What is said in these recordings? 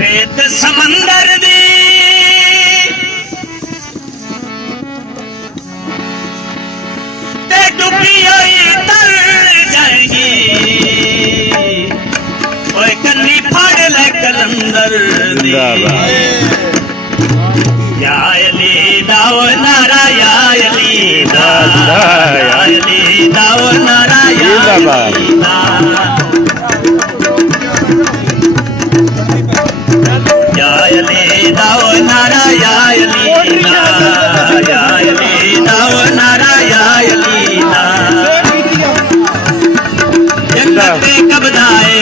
रेत समंदर दी ते डुबी होई तर जाएगी ओए कन्नी फाड़ ले कलंदर दी या अली दाओ नारा या अली दाओ नारा या अली दाओ नारा या अली दाओ नारा या अली जन्नते कबदाए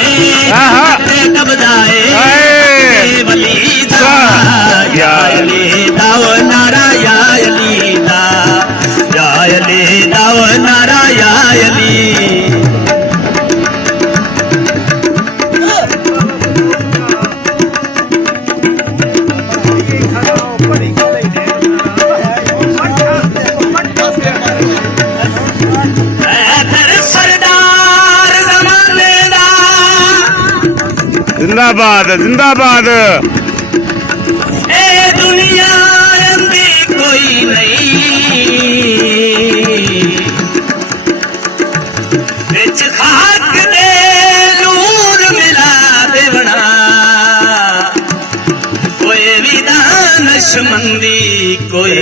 वली या अली दाओ नारा या अली दाओ नारा या अली जिंदाबाद जिंदाबाद। ए दुनिया अंधी कोई नहीं बिच खाक दे नूर मिला देवना कोई भी दानशमंदी कोई